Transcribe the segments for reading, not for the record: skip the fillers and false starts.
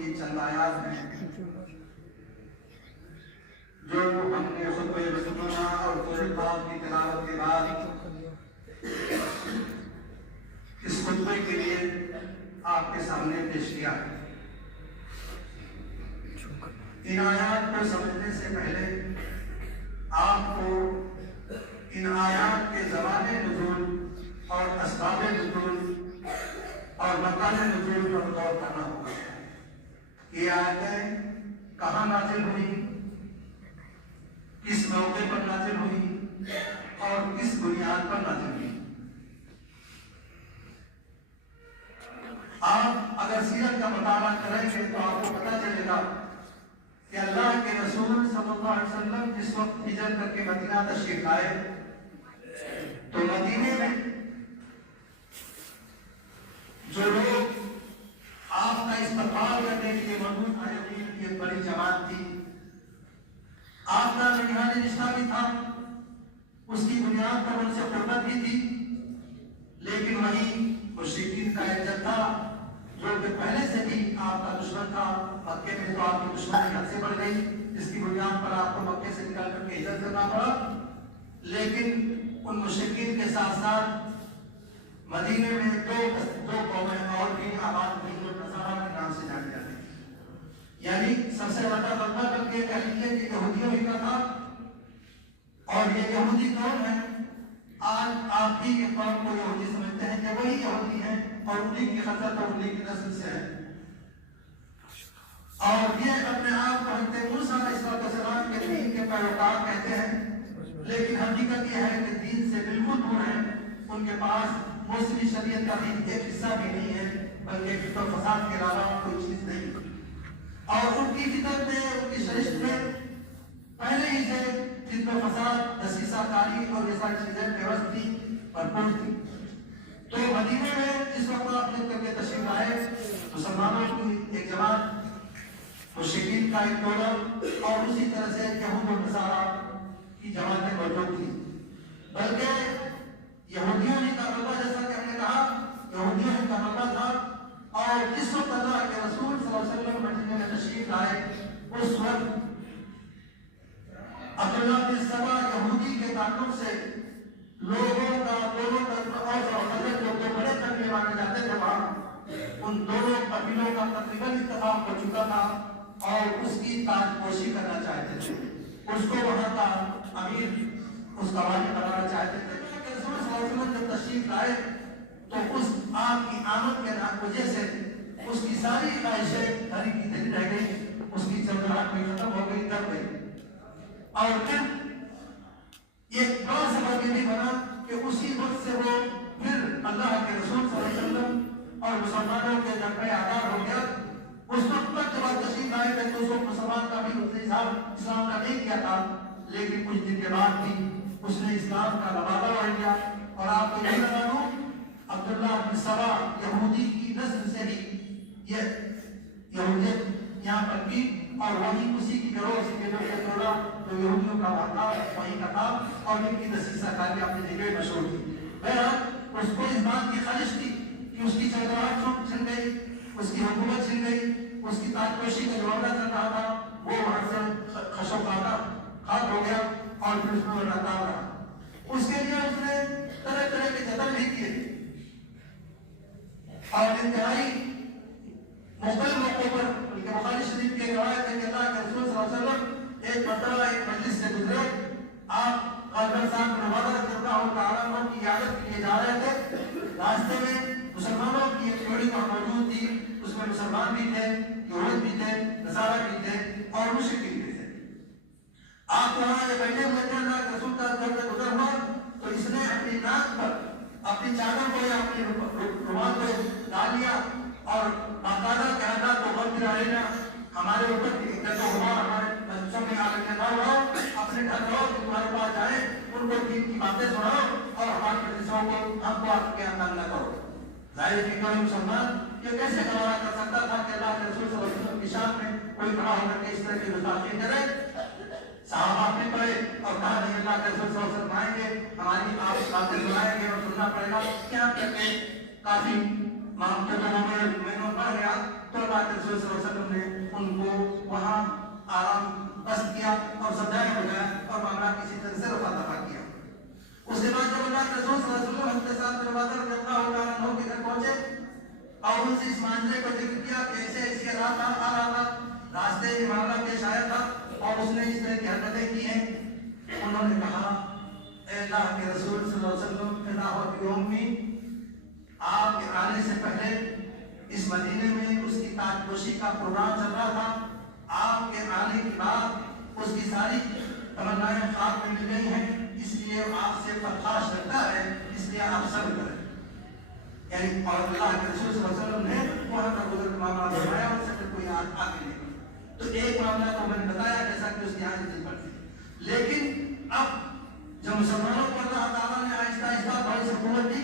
کی چند آیات ہیں جو ہم نے خطبہ رسولنا اور سورۃ پاک کی تلاوت کے بعد اس خطبے کے لیے آپ کے سامنے پیش کیا. ان آیات کو سمجھنے سے پہلے آپ کو ان آیات کے زمان نزول اور اسباب نزول اور مکان نزول پر غور کرنا ہوگا. یہ آیتیں کہاں نازل ہوئی، کس موقع پر نازل ہوئی اور کس بنیاد پر نازل ہوئی. آپ اگر سیرت کا مطالعہ کریں گے تو آپ کو پتہ چلے گا کہ اللہ کے رسول صلی اللہ علیہ وسلم جس وقت ہجرت کر کے مدینہ تشریف لائے تو مدینے میں جو لوگ آپ کا استقبال کرنے کے لیے موجود آئے ہوئے کی ایک بڑی جماعت تھی. آپ کا ننھالی رشتہ بھی تھا، اس کی بنیاد پر ان سے قربت بھی تھی، لیکن وہیں مشرکین کا ایک جتھا جو کہ پہلے سے بھی آپ کا دشمن تھا، مکے میں تو آپ کی دشمنی حد سے بڑھ گئی جس کی بنیاد پر آپ کو مکے سے نکل کر کے ہجرت کرنا پڑا. لیکن ان مشرکین کے ساتھ ساتھ مدینے میں دو قومیں اور بھی آباد ہوئی جو نصارہ کے نام سے جانے جاتے ہیں. یعنی سب سے زیادہ غلبہ کر کے کہیے کہ یہودیوں ہی کا تھا. اور یہ یہودی کون ہے؟ آج آپ ہی کے قوم کو یہودی سمجھتے ہیں کہ وہی یہودی ہیں اور انہیں کی خطرت اور انہیں کی نسل سے ہے. اور یہ اپنے آپ کو حضرت موسیٰ علیہ السلام کے دین کے پیروکار کہتے ہیں، لیکن حقیقت یہ ہے کہ دین سے بالکل دور ہیں. ان کے پاس موسمی شریعت کا بھی ایک حصہ بھی نہیں ہے، بلکہ فسق و فساد کے علاوہ کوئی چیز نہیں. اور ان کی فطرت میں، ان کی شریعت میں پہلے ہی سے فسق و فساد، دسیسہ کاری اور یہ ساری چیزیں بےوست تھی، بھرپور تھی. تو مدینے میں اس وقت آپ نے کر کے تشریف لائے، مسلمانوں کی ایک جماعت، مشرکین کا ایک ٹولہ اور اسی طرح سے یہود و نصارہ کی جماعتیں موجود تھیں. بلکہ یہودیوں ہی کا غلبہ، جیسا کہ ہم نے کہا، یہودیوں ہی کا غلبہ تھا. اور جس وقت اللہ کے رسول صلی اللہ علیہ وسلم مدینے میں تشریف لائے اس وقت عبداللہ بن سبا یہودی کے تعلق سے لوگوں کا دونوں طرف اوس اور خزرج جو دو بڑے قبیلے مانے جاتے تھے، وہاں ان دونوں قبیلوں کا تقریباً اتفاق ہو چکا تھا اور اس کی تاج پوشی کرنا چاہتے تھے. اس کو وہاں کا امیر، اس کا والی بنانا چاہتے تھے. رسول صلی اللہ علیہ وسلم جب تشریف لائے تو اس آپ کی آمد کے وجہ سے اس کی ساری خواہشیں دھری کی دھری رہ گئی، اس کی چودراہٹ میں ختم ہو گئی، دب گئی. اور پھر یہ بڑا سبب یہ بھی بنا کہ اسی وقت سے وہ پھر اللہ کے رسول صلی اللہ علیہ وسلم اور مسلمانوں کے جنگ آزاد ہو گیا. اس وقت تک جب آپ تشریف لائے تھے تو اس وقت مسلمان کا بھی اسلام کا نہیں کیا تھا، لیکن کچھ دن کے بعد بھی اس نے اسلام کا لبادہ اڑ لیا. اور آپ کو یہ لگا دوں، عبداللہ بن سبا یہودی کی نسل سے ہی یہ یہودیت یہاں پر کی، اور وہی اسی کی گروہ سے توڑا تو یہودیوں کا واقعہ وہی کا تھا اور ان کی دسیسہ کاری اپنی جگہ مشہور تھی. بہرحال اس کو اس بات کی خواہش تھی کہ اس کی چودراہٹ چھن گئی، اس کی حکومت چھن گئی، اس کی تاجپوشی کا جو عہدہ چل رہا تھا وہ وہاں سے خش و خاک ہو گیا اور پھر اس میں ناکام رہا. اس کے لیے اس نے طرح طرح کے جتن بھی کیے اور انتہائی مختلف موقعوں پر، بلکہ بخاری شریف کی روایت ہے کہ اللہ کے رسول صلی اللہ علیہ وسلم ایک مرتبہ ایک مجلس سے گزرے. آپ قادر صاحب نوادہ رضی اللہ تعالیٰ عنہ کی عیادت کے لیے جا رہے تھے. راستے میں مسلمانوں کی ایک ٹولی وہاں موجود تھی، اس میں مسلمان بھی تھے، یہود بھی تھے، نصارہ بھی تھے اور مشرکین بھی تھے. آپ وہاں یہ بیٹھے ہوئے تھے، اللہ کے رسول کا گھر سے گزر ہوا تو اس نے اپنی ناک پر اپنی چادر کو یا اپنی رومال کو ڈال لیا اور باقاعدہ کہنا تو غلط رہنا ہمارے اوپر تو ہمارے بچوں میں آگے نہ ہو، اپنے گھر رہو، تمہارے پاس جائے ان کو دین کی باتیں سناؤ اور ہمارے بچوں کو ہم کو آپ کے اندر نہ کرو. ظاہر ہے کہ کوئی مسلمان یہ کیسے گوارا کر سکتا تھا کہ اللہ کے رسول صلی اللہ علیہ وسلم کی شان میں کوئی کھڑا ہو کر کے اس طرح کی گستاخی کرے. صحابہ اپنے پڑے اور کہا نہیں اللہ کے رسول صلی اللہ علیہ وسلم آئیں گے، ہماری آپ باتیں سنائیں گے اور سننا پڑے گا. کیا کر کے کافی مہینوں بڑھ گیا تو اللہ کے رسول صلی اللہ علیہ وسلم نے ان کو وہاں آرام بس کیا اور سجایا بجایا اور معاملہ کسی طرح سے رفع دفع کیا. اس کے بعد جب اللہ کے رسول صلی اللہ علیہ وسلم حضرت سعد بن عبادہ رضی اللہ تعالیٰ عنہ کے گھر پہنچے اور ان سے اس معاملے کو ذکر کیا کہ ایسے ایسی رات آ رہا تھا, راستے یہ معاملہ پیش آیا تھا اور اس نے اس طرح کی حرکتیں کی ہیں. انہوں نے کہا اے اللہ کے رسول صلی اللہ علیہ وسلم فداک امی, آپ کے آنے سے پہلے اس مدینے میں اس کی تاج پوشی کا پروگرام چل رہا تھا. آپ کے آنے کے بعد اس کی ساری تمنائیں خواب میں مل گئی ہیں, اس لیے آپ سے پرخاش رکھتا ہے, اس لیے آپ صبر کریں. یعنی اور اللہ کے رسول صلی اللہ علیہ وسلم نے وہاں کا گزر معاملہ بتایا اور سے کوئی آگے نہیں. تو ایک معاملہ تو میں نے بتایا جیسا کہ اس کی آیت دل پر تھی. لیکن اب جب مسلمانوں کو اللہ تعالیٰ نے آہستہ آہستہ بڑی سکونت دی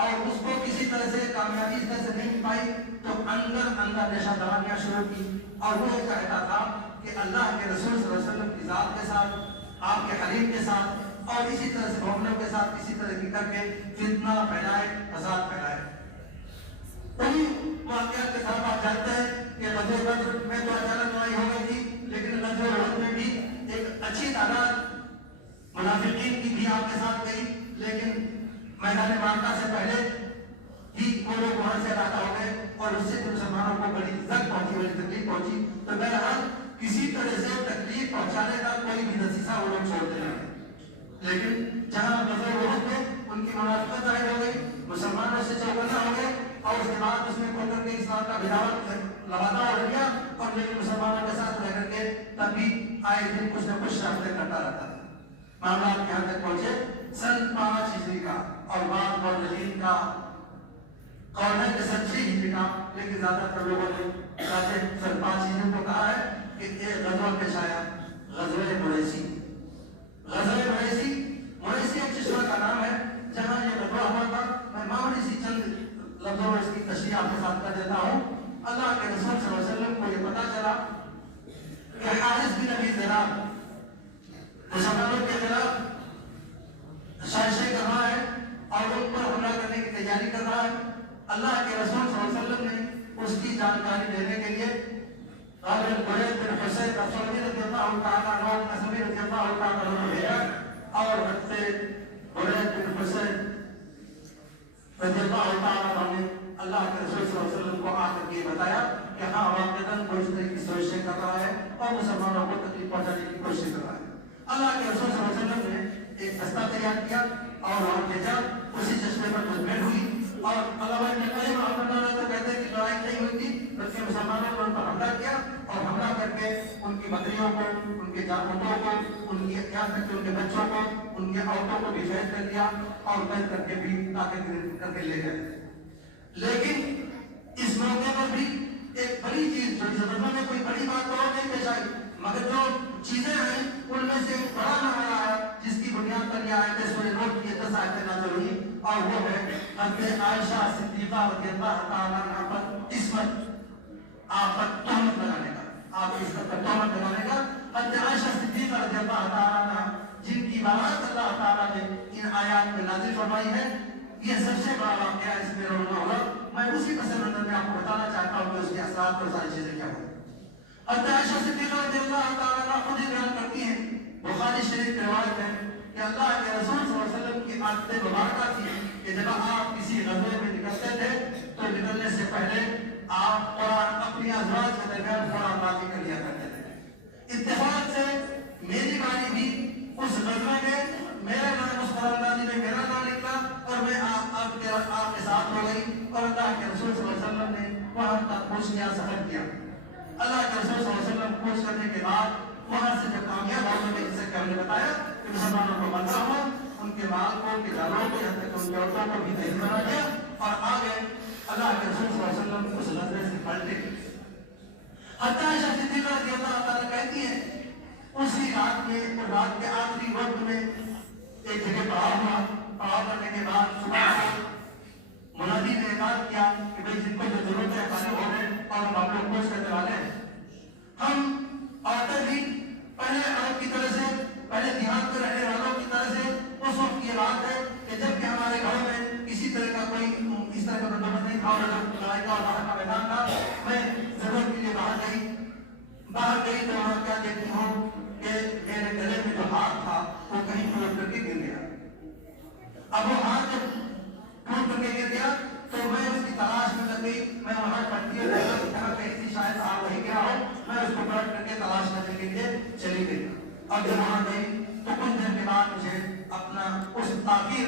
اور اس کو کسی طرح سے کامیابی اس طرح سے نہیں پائی تو اندر نشہ دوانیاں شروع کی اور وہ چاہتا تھا کہ اللہ کے رسول صلی اللہ علیہ وسلم کی ذات کے ساتھ, آپ کے حلیم کے ساتھ اور اسی طرح سے معاملوں کے ساتھ کسی طرح کی کر کے فتنہ پھیلائے, فساد پھیلائے. وہی واقعات کے ساتھ آپ جانتے ہیں کہ غزوہ بدر میں تو اچانک لڑائی ہو گئی تھی, لیکن غزوہ احد میں بھی ایک اچھی تعداد منافقین کی بھی آپ کے ساتھ گئی, لیکن میدان معرکہ سے پہلے ہی وہ لوگ وہاں سے علاقہ ہو گئے اور اس سے مسلمانوں کو بڑی زد پہنچی, بڑی تکلیف پہنچی. تو بہرحال کسی طرح سے تکلیف پہنچانے کا کوئی بھی دسیسہ وہ لوگ چھوڑتے نہیں. لیکن جہاں غزوہ احد میں ان کی منافقت ظاہر ہو گئی, مسلمانوں سے چوکنا ہو گئے اور اس کے بعد اس میں کھل کر کے اسلام کا بدعت لبادہ ہو گیا اور لیکن مسلمانوں کے ساتھ رہ کر کے تب بھی آئے دن کچھ نہ کچھ رابطے کرتا رہتا تھا. معاملات یہاں تک پہنچے سن 5 ہجری کا اور بعض مورخین کا قول ہے کہ سن 6 ہجری کا, لیکن زیادہ تر لوگوں نے سن 5 ہجری کو کہا ہے کہ ایک غزوہ پیش آیا, غزوہ مریسی. غزوہ مریسی ایک چشمہ کا نام ہے جہاں یہ غزوہ ہوا تھا. میں معمولی سی چند لفظوں میں اس کی تشریح آپ کے ساتھ کر دیتا ہوں. اللہ کے رسول صلی اللہ علیہ وسلم کو یہ پتا چلا کہ حارث بن ابی ذرار مسلمانوں کے خلاف سازشیں کر رہا ہے اور ان پر حملہ کرنے کی تیاری کر رہا ہے. اللہ کے رسول صلی اللہ علیہ وسلم نے اس کی جانکاری دینے کے لیے حضرت برید بن حسین رضی اللہ تعالیٰ عنہ رضی اللہ تعالیٰ عنہ بھیجا اور حضرت برید بن حسین رضی اللہ تعالیٰ عنہ نے اللہ کے رسول صلی اللہ علیہ وسلم کو آ کر کے بتایا کہ ہاں واقعتاً کوئی اس طرح کی سازشیں کر رہا ہے اور مسلمانوں کو تکلیف پہنچانے کی کوشش کر رہا ہے. اللہ کے رسول صلی اللہ علیہ وسلم نے ایک دستہ تیار کیا اور وہاں بھیجا. اسی چشمے پر مدمن ہوئی اور علامہ ابن قیم رحمۃ اللہ تو کہتے ہیں کہ لڑائی نہیں ہوئی تھی بلکہ مسلمانوں نے ان پر حملہ کیا اور حملہ کر کے ان کی بکریوں کو, ان کے جانوروں کو, ان کی یہاں تک کہ ان کے بچوں کو, ان کی عورتوں کو بھی قید کر دیا اور قید کر کے بھی تاکہ کر کے لے گئے. لیکن اس موقع پر بھی ایک بڑی چیز جو زمانہ میں کوئی بڑی بات تو نہیں پیش آئی, مگر جو چیزیں ہیں ان میں سے ایک بڑا معاملہ ہے جس کی بنیاد پر یہ آیتیں سورہ نور کی 10 آیتیں نازل ہوئی اور وہ ہے حضرت عائشہ صدیقہ رضی اللہ تعالیٰ عنہا پر عصمت, آپ پر تہمت لگانے کا, آپ کی عصمت پر تہمت لگانے کا. حضرت عائشہ صدیقہ رضی اللہ تعالیٰ عنہا جن کی بارات اللہ تعالیٰ نے ان آیات میں نازل فرمائی ہے, یہ سب سے بڑا واقعہ اس میں رونما ہوا. میں اسی پس منظر میں آپ کو بتانا چاہتا ہوں کہ اس کے اثرات اور ساری چیزیں کیا ہوئی. حضرت عائشہ صدیقہ رضی اللہ تعالیٰ عنہا خود ہی بیان کرتی ہیں, بخاری شریف کی روایت ہے کہ اللہ کے رسول صلی اللہ علیہ وسلم کی عادت مبارکہ تھی کہ جب آپ کسی غزوے میں نکلتے تھے تو نکلنے سے پہلے آپ قرآن اپنی ازواج کے درمیان قرآن بازی کر لیا کرتے تھے. اتفاق سے میری باری بھی اس غزوے میں میرا نام اس قرآن بازی میں میرا نام نکلا اور میں آپ کے ساتھ ہو گئی اور اللہ کے رسول صلی اللہ علیہ وسلم نے وہاں تک پہنچ گیا, سفر کیا. اللہ کے رسول صلی اللہ علیہ وسلم پہنچ کرنے کے بعد وہاں سے جب کامیاب ہو گئے, جیسے کہ ہم نے بتایا کہ مسلمانوں کو بندہ ہوا, ان کے مال کو, ان کے جانوں کو, یہاں تک ان کی عورتوں کو بھی تیزی بنا دیا اور آگے اللہ کے رسول صلی اللہ علیہ وسلم اس غزوے سے پلٹے. حضرت عائشہ صدیقہ رضی اللہ تعالیٰ کہتی ہیں اسی رات میں, رات کے آخری وقت میں ایک جگہ پڑاؤ ہوا. پڑاؤ کرنے کے بعد صبح کو منادی نے اعلان کیا کہ بھائی جن کو جو ضرورت ہے فارغ ہو گئے اور ہم آپ لوگ پوچھ کرنے والے ہیں. ہم عورتیں بھی پہلے عرب کی طرح سے, پہلے دیہات میں رہنے والوں کی طرح سے اس وقت یہ بات ہے کہ جب کہ ہمارے گھروں میں کسی طرح کا کوئی اس طرح کا بندوبست نہیں تھا اور باہر گئی تو وہاں کیا دیکھتی ہوں کہ میرے گلے میں جو ہاتھ تھا وہ کہیں ٹوٹ کر کے گر گیا. اب وہ ہاتھ جب ٹوٹ کر کے گر گیا تو میں اس کی تلاش میں لگ گئی. میں وہاں پڑتی ہوں جہاں کہیں شاید آپ وہیں گیا ہو. میں اس کو پلٹ کر کے تلاش کرنے کے لیے چلی گئی. اب جب وہاں گئی تو کچھ دن کے بعد مجھے اپنا کچھ تاخیر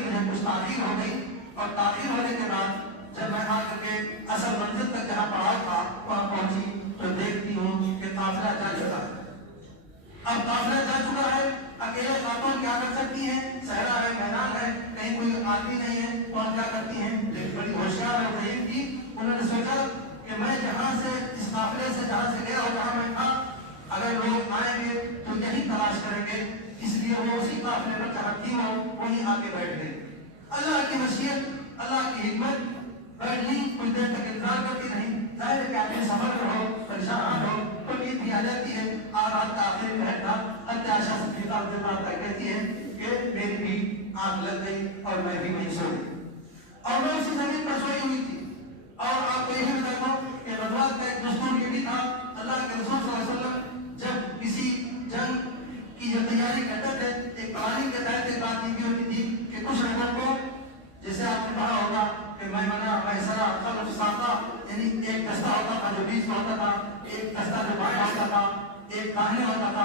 ہو گئی. اور تاخیر ہونے کے بعد جب میں آ کر کے اصل منزل تک جہاں پڑاؤ تھا وہاں پہنچی تو دیکھتی ہوں کہ قافلہ جا چکا ہے. اب قافلہ جا چکا ہے. اکیلے خاتون کیا کر سکتی ہیں؟ صحرا ہے, میدان ہے, کہیں کوئی آدمی نہیں ہے تو ہم کیا کرتی ہیں؟ لیکن بڑی ہوشیار اور ذہین تھی. انہوں نے سوچا کہ میں جہاں سے اس قافلے سے جہاں سے گیا اور جہاں میں تھا اگر لوگ آئیں گے تو یہی تلاش کریں گے. اس لیے وہ اسی قافلے پر جہاں تھی وہ وہیں آ کے بیٹھ گئی. اللہ کی مشیت, اللہ کی حکمت, بیٹھنی کچھ دیر تک انتظار کرتی نہیں. ظاہر ہے کہ آدمی سفر میں ہو, پریشان ہو تو نیند بھی آ جاتی ہے. اور رات کا آخری پہر تھا. حضرت عائشہ صدیقہ رضی اللہ عنہا کہتی ہے کہ میری بھی آنکھ لگ گئی اور میں بھی وہیں سو گئی. اور میں اسی زمین پر سوئی ہوئی تھی. اور آپ کو یہ بھی بتا دوں کہ غزوات کا ایک دستور یہ بھی تھا. اللہ کے رسول صلی اللہ علیہ وسلم جب کسی جنگ کی جو تیاری کرتے تھے ایک پلاننگ کے تحت ایک بات یہ بھی ہوتی تھی کہ کچھ لوگوں کو, جیسے آپ نے پڑھا ہوگا کہ میمنہ, میسرہ, خلف, ساقہ, یعنی ایک دستہ ہوتا تھا جو بیچ میں ہوتا تھا, ایک دستہ جو بائیں ہوتا تھا, ایک داہنے ہوتا تھا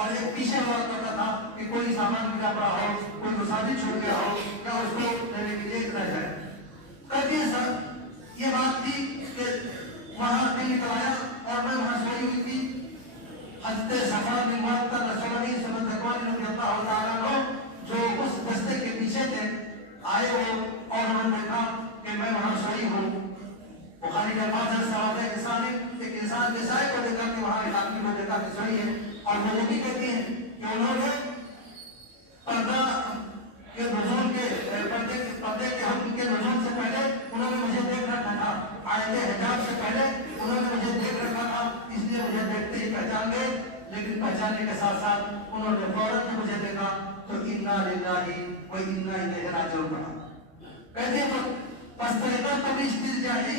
اور ایک پیچھے ہوا کرتا تھا کہ کوئی سامان ملا پڑا ہو, کوئی مسافر چھوٹ گیا ہو یا اس کو لینے کے لیے رہ جائے. کبھی سر یہ بات تھی کہ وہاں دن نکل آیا اور میں وہاں سوئی ہوئی تھی. حضرت صفوان بن معطل رسولانی سمت اقوال رضی اللہ تعالیٰ عنہ جو اس دستے کے پیچھے تھے آئے ہو اور انہوں نے دیکھا کہ میں وہاں سوئی ہوں. بخاری کے الفاظ ہے صحابہ انسان ایک انسان کے سائے کو دیکھا کہ وہاں ایک آدمی کو دیکھا کہ سوئی ہے. اور وہ یہ بھی کہتی ہیں کہ انہوں نے پردہ کے نزول کے پردے کے حکم کے نزول سے پہلے انہوں نے مجھے دیکھ رکھا تھا. آیت حجاب سے پہلے انہوں نے مجھے دیکھ رکھا تھا, اس لیے مجھے دیکھتے ہی پہچان گئے. لیکن پہچاننے کے ساتھ ساتھ انہوں نے فوراً مجھے دیکھا تو انا للہ و انا الیہ راجعون پڑھا. کہتے ہیں تو پستیقظ تو باسترجاعہ,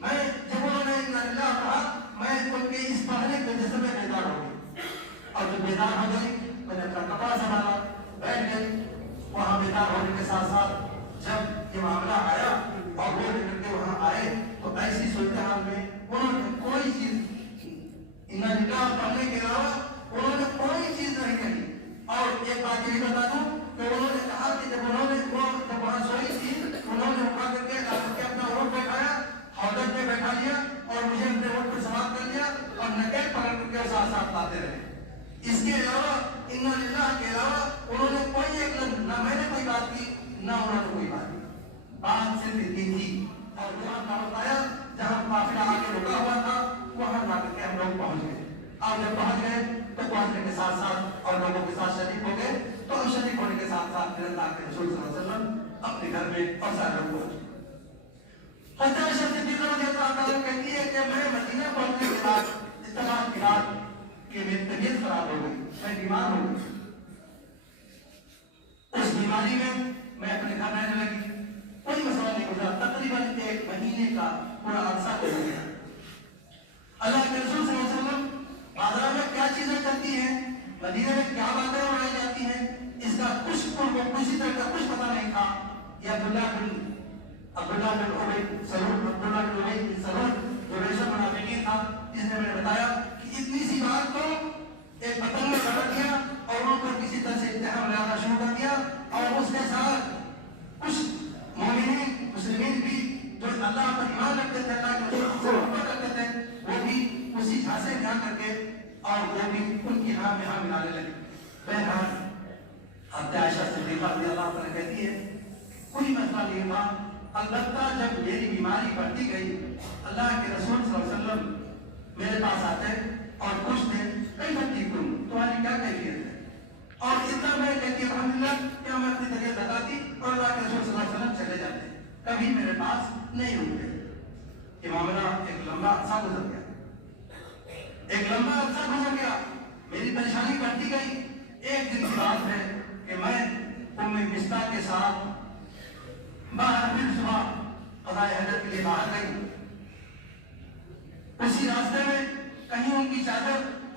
میں جب انہوں نے انا للہ پڑھا میں ان کے اس پڑھنے کی وجہ سے میں بیدار ہو گئی. اور جب بیدار ہو گئی میں نے اپنا کپڑا سنبھالا, بیٹھ گئی. وہاں بیدار ہونے کے ساتھ ساتھ جب یہ معاملہ آیا اور وہ نکل کے وہاں آئے تو ایسی صورتحال میں انہوں نے کوئی چیز انا للہ پڑھنے کے علاوہ انہوں نے کوئی چیز نہیں کہی. اور ایک بات یہ بتا دوں کہ انہوں نے کہا کہ جب وہاں سوئی تھی انہوں نے اٹھا کر کے اپنا اونٹ بیٹھایا, حوض پہ بیٹھا لیا اور مجھے اپنے اونٹ پہ سوار کر لیا اور نکیل پکڑ کر کے ساتھ ساتھ لاتے رہے. اس کے علاوہ انا للہ کے علاوہ انہوں نے کوئی ایک لفظ, نہ میں نے کوئی بات کی نہ انہوں نے کوئی بات کی. بات صرف اتنی تھی. اور جہاں کا بتایا جہاں قافلہ آ کے رکا ہوا تھا وہاں لا کر کے ہم لوگ پہنچ گئے. اور جب پہنچ گئے تو پہنچنے کے ساتھ ساتھ اور لوگوں کے ساتھ شریک ہو گئے. تو شریک ہونے کے ساتھ ساتھ پھر اللہ کے رسول صلی اللہ علیہ وسلم اپنے گھر میں اور سارے لوگ پہنچ گئے. حضرت صدیقہ رضی اللہ عنہا کہتی ہے کہ میں مدینہ پہنچنے کے بعد اتفاق کی رات کہ میری طبیعت خراب ہو گئی, میں بیمار ہو گئی. اس بیماری میں میں اپنے گھر رہنے لگی. کوئی مسئلہ نہیں گزرا, تقریباً 1 مہینے کا پورا عرصہ ہو گیا. اللہ کے رسول صلی اللہ علیہ وسلم بازار میں کیا چیزیں چلتی ہیں, مدینہ میں کیا باتیں اڑائی جاتی ہیں, اس کا کچھ کسی طرح کا کچھ پتہ نہیں تھا. یہ عبداللہ بن ابی سلول جو ریشم منافقین تھا, جس نے مجھے بتایا کہ اتنی سی بات کو ایک پتنگ میں پکڑ دیا اور ان پر کسی طرح سے اتہام لگانا شروع کر دیا. اور اس کے ساتھ کچھ مومنین مسلمین بھی جو اللہ پر ایمان رکھتے تھے, اللہ کے رسول سے محبت رکھتے تھے, وہ بھی اسی جھانسے میں آ کر کے اور وہ بھی ان کی ہاں میں ہاں ملانے لگے. بہرحال حضرت عائشہ صدیقہ رضی اللہ عنہا کہتی ہے کوئی مسئلہ نہیں تھا. البتہ جب میری بیماری بڑھتی گئی اللہ کے رسول صلی اللہ علیہ وسلم میرے پاس آتے اور پوچھتے کئی ٹھیک تم, تمہاری کیا کیفیت ہے, اور اتنا میں کہتی الحمدللہ کہ میں اپنی طبیعت بتاتی اور اللہ کے رسول صلی اللہ علیہ وسلم چلے جاتے, کبھی میرے پاس نہیں ہوتے. یہ معاملہ ایک لمبا عرصہ گزر گیا, میری پریشانی بڑھتی گئی. ایک دن کی بات ہے کہ میں ام مصطح کے ساتھ باہر پھر صبح قضاء حاجت کے لیے باہر گئی. اسی راستے میں کہیں ان کی چادر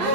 2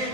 1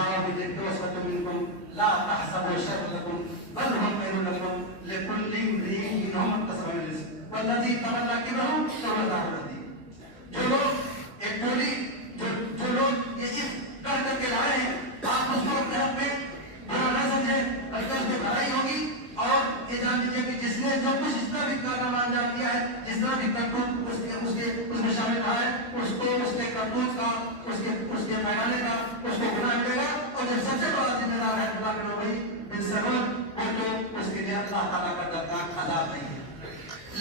جواب دیتے وسط منکم لا تحسبوا شر لكم بل هو خير لكم لكل امرئ منهم اكتسب من رزق والذي تولى كبره فهو ذا الذي جو لوگ ایک ٹولی جو لوگ یہ اس کر کر کے لائے ہیں آپ اس کو اپنے حق میں برا نہ سمجھیں بلکہ اس میں بھلائی ہوگی اور یہ جان لیجیے کہ جس نے جو کچھ اس طرح بھی کارنامہ انجام دیا ہے جس طرح بھی کرتوت اس میں شامل رہا ہے اس کو اس کے کرتوت کا اس کے پیمانے کا اس کو گناہ ملے گا اور جب سب سے بڑا ذمہ دار ہے خدا کے لوگ بن سبب وہ تو اس کے لیے اللہ تعالیٰ کا دردناک عذاب نہیں ہے.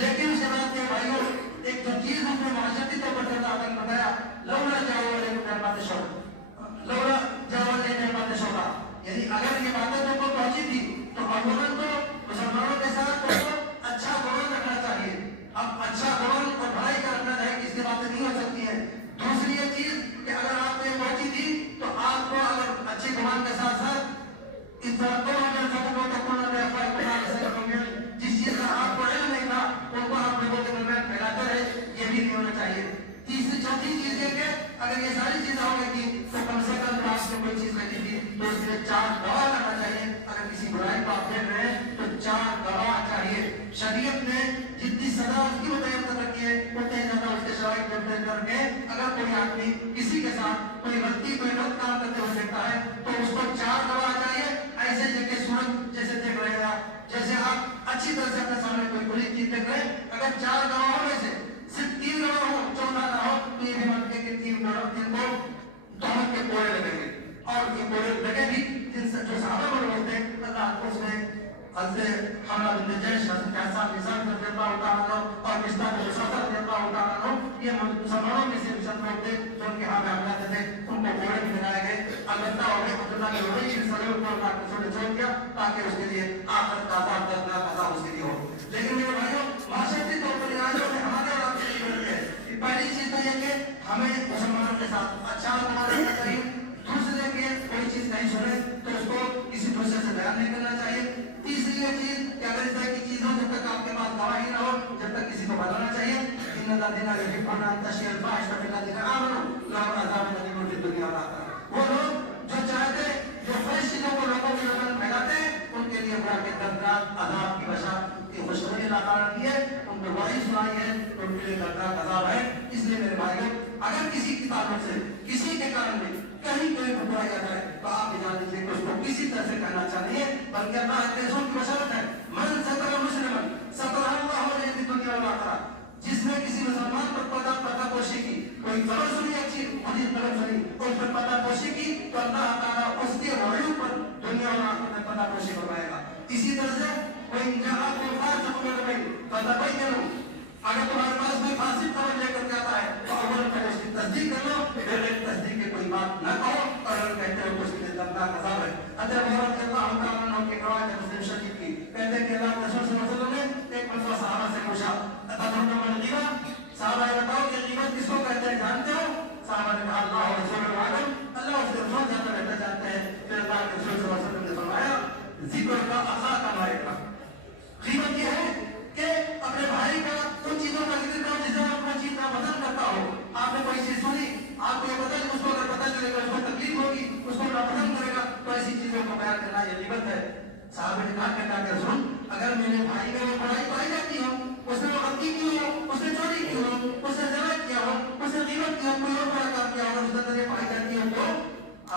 لیکن اس بات کے بھائیوں ایک جو چیز اس میں معاشرتی طور پر اللہ نے بتایا لولا جاؤ علیکم نعمت شوق لولا جاؤ علیکم نعمت شوق یعنی اگر یہ باتیں تو کو پہنچی تھی تو عموماً تو مسلمانوں کے ساتھ تو اچھا گمان رکھنا چاہیے. اب اچھا گمان اور بھلائی کا رکھنا ہے کہ اس کی باتیں نہیں ہو سکتی ہیں. دوسری یہ چیز کہ اگر آپ کو یہ پہنچی تھی تو آپ کو اگر اچھے گمان کے ساتھ ساتھ اس طرح تو اگر سب کو تو کوئی نہ جس چیز کا آپ کو علم نہیں تھا ان کو آپ لوگوں کے درمیان پھیلاتے رہے یہ بھی نہیں ہونا چاہیے. تیسری چوتھی چیز یہ کہ اگر یہ ساری چیزیں ہو گئی تھی تو کم سے کم آپ کو کوئی چیز رکھی تھی تو اس کے لیے 4 گواہ کرنا چاہیے. اگر کسی برائی کو آپ دیکھ رہے ہیں تو 4 گواہ چاہیے. شریعت نے جتنی سزا اس کی متعین کر رکھی ہے اتنے زیادہ اس کے شرائط متعین کر کے اگر کوئی آدمی کسی کے ساتھ کوئی غلطی کوئی غلط کام کرتے ہوئے دیکھتا ہے تو اس کو 4 گواہ چاہیے. ایسے جیسے سورج جیسے دیکھ رہے ہیں جیسے آپ اچھی طرح سے اپنے سامنے کوئی بری چیز دیکھ رہے ہیں اگر 4 گواہوں میں سے صرف 3 گواہ ہو چوتھا نہ ہو تو یہ بھی مت کہ 3 گواہ جن کو تہمت کے کوڑے لگیں گے اور یہ کوڑے لگے بھی جن سے جو صحابہ بڑے ہوتے ہیں اللہ اس میں حضرت حملہ بن جیش حضرت حسان نظام رضی اللہ تعالیٰ اور مصطفیٰ بن صفر رضی اللہ تعالیٰ یہ مسلمانوں میں سے سب لوگ تھے جو ان کے ہاں میں حملہ تھے ان کو کوڑے بھی لگائے گئے. البتہ عبداللہ کے روئی کی سلوک کو اللہ کے رسول نے چھوڑ دیا تاکہ اس کے لیے آخرت کا عذاب دردناک عذاب اس کے لیے ہو. لیکن میرے بھائیوں معاشرتی طور پر آج ہمارے اور آپ کے لیے ہے پہلی چیز تو یہ کہ ہمیں مسلمانوں کے ساتھ اچھا رہنا چاہیے. دوسرے کے کوئی چیز نہیں سنے تو اس کو کسی دوسرے سے بیان نہیں کرنا چاہیے. تیسری یہ چیز کہ اگر اس طرح کی چیز ہو جب تک آپ کے پاس گواہی نہ ہو جب تک کسی کو بتانا چاہیے. ان الذين يحبون ان تشيع الفاحشه في الذين امنوا لهم عذاب اليم في الدنيا والاخره. وہ لوگ جو چاہتے جو فرش چیزوں کو لوگوں کے درمیان پھیلاتے ہیں ان کے لیے برا کے دردناک عذاب کی بشارت کی خوشخبری اللہ تعالیٰ نے دی ہے. ان کو وحی سنائی ہے تو ان کے لیے دردناک عذاب ہے. اس لیے میرے بھائیوں اگر کسی کی تعلق سے کسی کے کارن میں کہیں کوئی برائی آ جائے تو آپ جان لیجیے کہ اس کو کسی طرح سے کہنا چاہیے بلکہ اللہ کے رسول کی بشارت ہے من ستر مسلمن ستر اللہ علیہ فی الدنیا والآخرہ. جس نے کسی مسلمان پر پردہ پوشی کی کوئی خبر سنی اچھی حدیث خبر سنی اس پر پردہ پوشی کی تو اللہ تعالیٰ اس کے عیوب پر دنیا اور آخرت میں پردہ پوشی کروائے گا. اسی طرح سے کوئی جہاں کو فاسق فتبینوا اگر تمہارے پاس کوئی فاسق خبر لے کر کے آتا ہے تو اول پہلے اس کی تصدیق کر لو پھر تصدیق کی کوئی بات نہ کہو اور اگر کہتے ہو تو اس کے لیے دردناک عذاب ہے. حضرت عمر رضی اللہ تعالیٰ عنہ کی روایت ہے مسلم شریف کی کہتے ہیں کہ اللہ کے رسول صلی اللہ علیہ وسلم نے ایک مرتبہ صحابہ سے پوچھا اتدرون ما الغیبہ صحابہ نے بتاؤ کہ غیبت کس کو کہتے ہیں جانتے ہو؟ صحابہ نے کہا اللہ و رسول عالم اللہ اس کے رسول جانتے رہتے جانتے ہیں. پھر اللہ کے رسول صلی اللہ علیہ وسلم نے فرمایا ذکر کا اخا کا مائکہ غیبت یہ ہے کہ اپنے بھائی کا ان چیزوں کا ذکر کرو جس سے وہ اپنا چیز کا بدل کرتا ہو. آپ نے کوئی چیز سنی آپ کو یہ پتہ ہے اس کو اگر پتہ چلے گا اس کو تکلیف ہوگی اس کو ناپسند کرے گا تو ایسی چیزوں کو بیان کرنا یہ غیبت ہے. صحابہ نے کہا کہ اللہ کے رسول اگر میرے بھائی میں وہ برائی پائی جاتی ہو اس نے وہ غلطی کی ہو اس نے چوری کی ہو اس نے زنا کیا ہو اس نے غیبت کیا کوئی اور بڑا کام کیا ہو اس نے یہ پائی جاتی ہو تو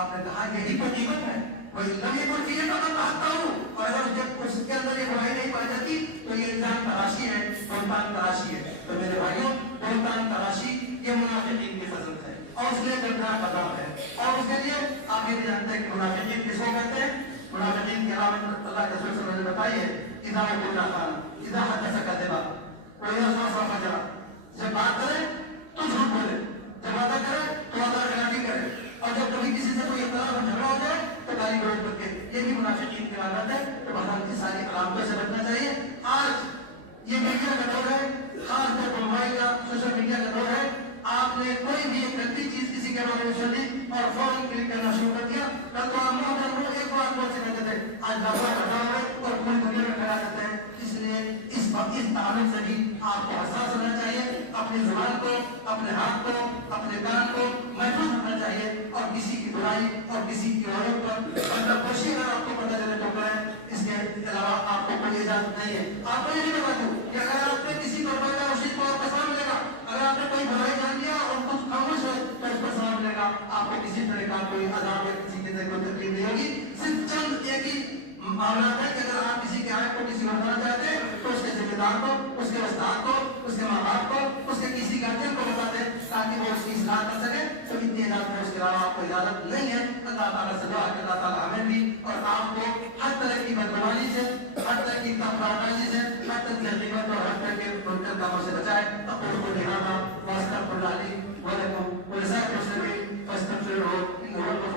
آپ نے کہا یہی تو غیبت ہے. کوئی لم یکن فیہ فقط کہتا ہوں اور اگر جب اس کے اندر یہ برائی نہیں پائی جاتی تو یہ الزام تراشی ہے بہتان تراشی ہے. تو میرے بھائیوں بہتان تراشی یہ منافقین کی فضل ہے اور اس لیے دردناک عذاب ہے. اور اس کے لیے آپ یہ بھی جانتے ہیں کہ منافقین کس کو کہتے ہیں. منافقین کی علامت اللہ کے رسول صلی اللہ علیہ وسلم نے بتائی ہے اذا قلنا خان اذا حدث كذبا واذا صافح فجر. جب بات کرے تو جھوٹ بولے جب وعدہ کرے تو وعدہ خلافی کرے اور جب کبھی کسی سے کوئی اختلاف اور جھگڑا ہو جائے تو گالی گلوچ کر کے یہ بھی منافقین کی علامت ہے. تو بہرحال کی ساری علامتوں سے بچنا چاہیے. آج یہ میڈیا کا دور ہے خاص طور پر موبائل کا سوشل میڈیا کا دور ہے. آپ نے کوئی بھی ایک غلطی چیز کسی کے بارے میں سنی اور فوراً کلک کرنا شروع کر دیا. کل تو آپ محترم ایک بات بول سے کہتے تھے آج دفعہ بڑھا ہوئے اور پوری دنیا میں پھیلا دیتے ہیں. اس لیے اس تعلق سے بھی آپ کو حساس ہونا چاہیے. اپنی زبان کو اپنے ہاتھ کو اپنے کان کو محفوظ رکھنا چاہیے اور کسی کی برائی اور کسی کی عورت پر مطلب خوشی اگر آپ کو پتہ چلے تو کریں، اس کے علاوہ آپ کو کوئی اجازت نہیں ہے۔ آپ کو یہ نہیں بتا دوں کہ اگر آپ نے کسی پر پردہ خوشی کو آپ کا سلام ملے گا، اگر آپ نے کوئی برائی جان لیا اور کچھ خاموش ہے تو اس پر سلام ملے گا، آپ کو کسی طرح کا کوئی عذاب یا کسی کی طرح کوئی تکلیف نہیں ہوگی۔ صرف چند ایک ہی معاملات ہے کہ اگر آپ کسی کے آئے کو کسی کو بتانا چاہتے ہیں تو اس کے ذمہ دار کو، اس کے استاد کو، اس کے ماں باپ کو، اس کے کسی گارجین کو بتا دیں تاکہ وہ اس کی اصلاح کر سکے۔ تو اتنی اجازت ہے، اس کے علاوہ آپ کو اجازت نہیں ہے۔ اللہ تعالیٰ سے دعا کہ اللہ تعالیٰ ہمیں بھی اور آپ کو ہر طرح کی بدگمانی سے، ہر طرح کی تفرقہ سے، ہر طرح کی غیبت اور ہر طرح کے منکر کاموں سے بچائے۔ اقول قولی ھذا واستغفر اللہ لی ولکم ولسائر المسلمین فاستغفروہ انہ هو